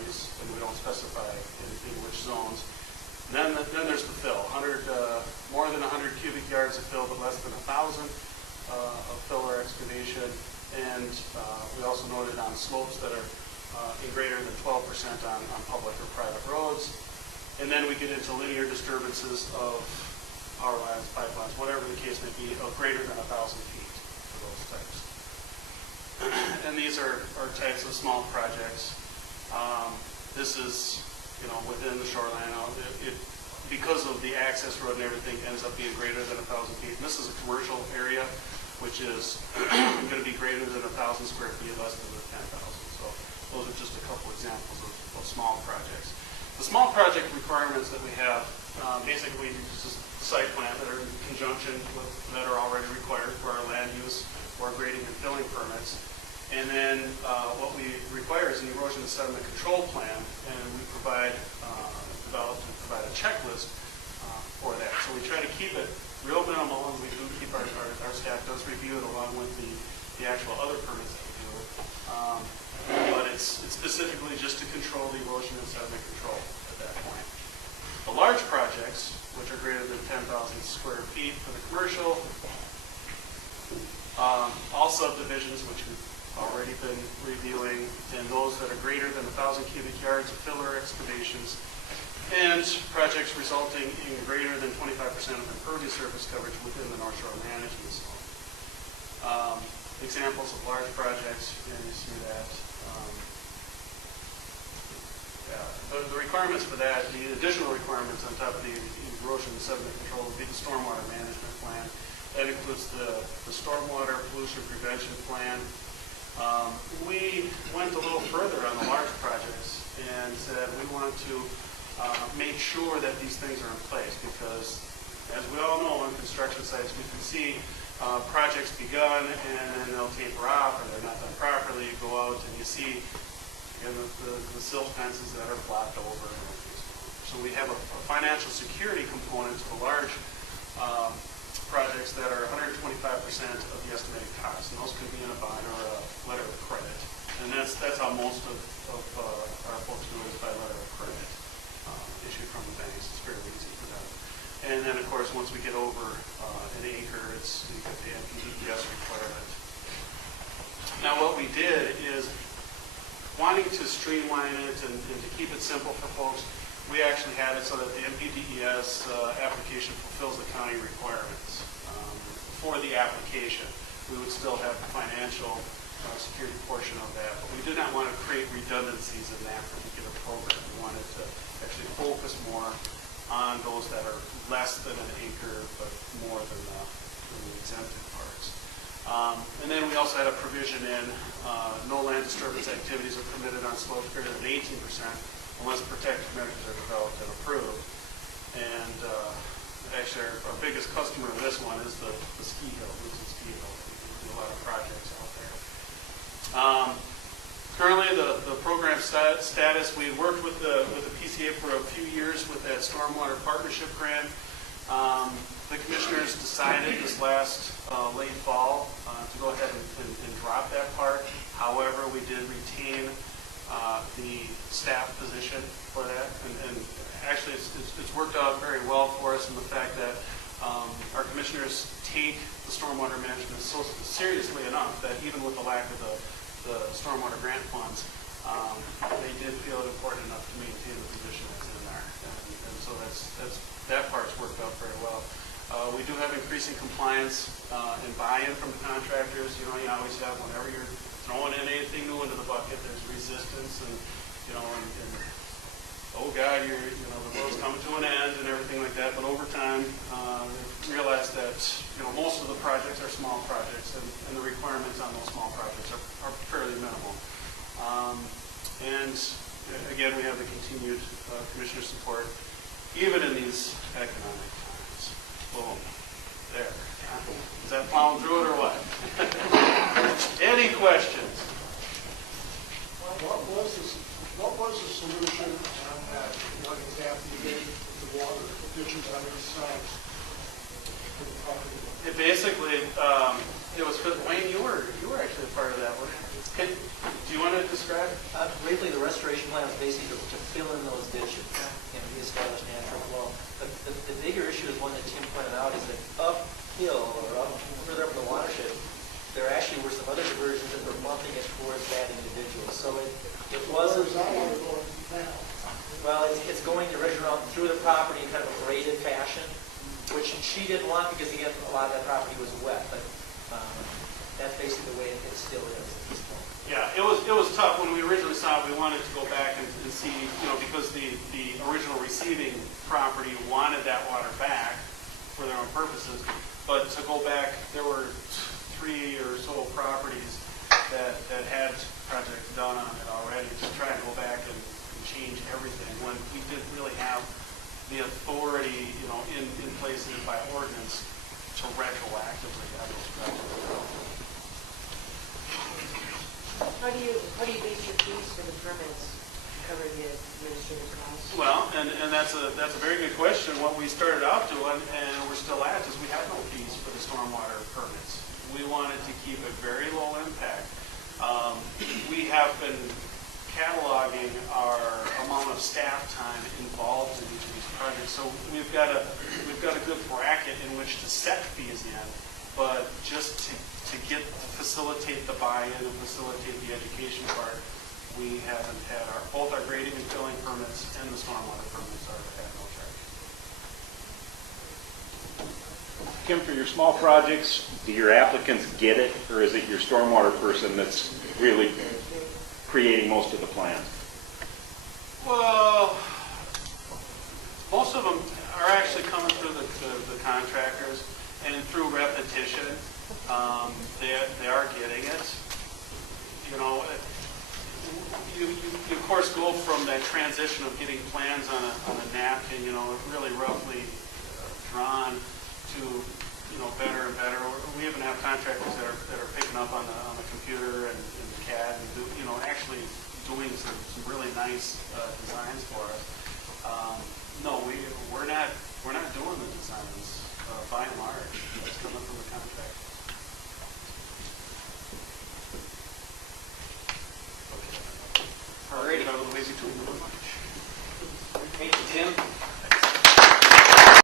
boundaries, and we don't specify in which zones. And then there's the fill, more than 100 cubic yards of fill, but less than 1,000 of fill or excavation. And we also noted on slopes that are in greater than 12% on public or private roads. And then we get into linear disturbances of power lines, pipelines, whatever the case may be, of greater than 1,000 feet for those types. And these are types of small projects. This is, within the shoreline. Because of the access road and everything, ends up being greater than 1,000 feet. And this is a commercial area, which is going to be greater than 1,000 square feet, less than 10,000. So those are just a couple examples of small projects. The small project requirements that we have, basically, just site plan that are in conjunction with that are already required for our land use or grading and filling permits. And then what we require is an erosion and sediment control plan, and we develop and provide a checklist for that. So we try to keep it real minimal, and we do keep our staff does review it along with the actual other permits that we do. But it's specifically just to control the erosion and sediment control at that point. The large projects, which are greater than 10,000 square feet for the commercial, all subdivisions, which we've already been reviewing, and those that are greater than 1,000 cubic yards of filler excavations, and projects resulting in greater than 25% of impervious surface coverage within the North Shore Management Zone. Examples of large projects, and you see that. The requirements for that, the additional requirements on top of the erosion and sediment control would be the stormwater management plan. That includes the stormwater pollution prevention plan. We went a little further on the large projects and said we want to make sure that these things are in place, because as we all know on construction sites, we can see projects begun and then they'll taper off or they're not done properly. You go out and you see the silt fences that are blocked over. So we have a financial security component to the large projects that are 125% of the estimated cost, and those can be in a bond or a letter of credit. And that's how most of our folks do it, is by letter of credit issued from the banks. It's fairly easy for them. And then, of course, once we get over an acre, you get the NPDES requirement. Now, what we did is, wanting to streamline it and to keep it simple for folks, we actually had it so that the NPDES application fulfills the county requirements. For the application, we would still have the financial security portion of that, but we did not want to create redundancies in that particular program. We wanted to actually focus more on those that are less than an acre, but more than the exempted parts. And then we also had a provision in no land disturbance activities are permitted on slopes greater than 18% unless protective measures are developed and approved. And actually our biggest customer of this one is the ski hill, ski hill. We do a lot of projects out there. Currently the program status, we worked with the PCA for a few years with that stormwater partnership grant. The commissioners decided this last late fall to go ahead and drop that part. However, we did retain the staff position for that, and actually it's worked out very well for us in the fact that our commissioners take the stormwater management so seriously enough that even with the lack of the stormwater grant funds, they did feel it important enough to maintain the position that's in there, and so that part's worked out very well. We do have increasing compliance and buy-in from the contractors. You always have, whenever you're throwing in anything new into the bucket, there's resistance, and oh God, the road's coming to an end and everything like that. But over time, we realized that most of the projects are small projects, and the requirements on those small projects are fairly minimal. And again, we have the continued commissioner support, even in these economic times. Boom, there. Is that plowing through it or what? Any questions? What was the solution on that one example you gave with the water ditches on each side of the property? It basically, it was for Wayne. You were actually a part of that, weren't you? Do you want to describe? Briefly, the restoration plan is basically to fill in those ditches and reestablish natural flow. But the bigger issue is one that Tim pointed out is that uphill or further up the watershed, there actually were some other diversions that were bumping it towards that individual. So it wasn't. Where's that water going now? Well, it's going the original route through the property in kind of a braided fashion, which she didn't want because again, a lot of that property was wet. But that's basically the way it still is at this point. Yeah, it was tough when we originally saw it. We wanted to go back and see, because the original receiving property wanted that water back for their own purposes. But to go back, there were 3 or so properties that had projects done on it already. To try to go back and change everything when we didn't really have the authority, in place by ordinance to retroactively have those projects go. How do you base your fees for the permits to cover the administrative costs? Well, and that's a very good question. What we started out doing, and we're still at, is we have no fees for the stormwater permits. We wanted to keep it very low impact. We have been cataloging our amount of staff time involved in each of these projects. So we've got a good bracket in which to set fees in, but just to facilitate the buy-in and facilitate the education part, we haven't had both our grading and filling permits and the stormwater permits are at no charge. Kim, for your small projects, do your applicants get it, or is it your stormwater person that's really creating most of the plans? Well, most of them are actually coming through the contractors, and through repetition, they are getting it. You of course go from that transition of getting plans on a napkin, really roughly drawn, to better and better. We even have contractors that are picking up on the computer and the CAD and actually doing some really nice designs for us. No, we're not doing the designs by and large. It's coming from the contract. Alrighty. Out of the way between the lunch. Thank you, Tim.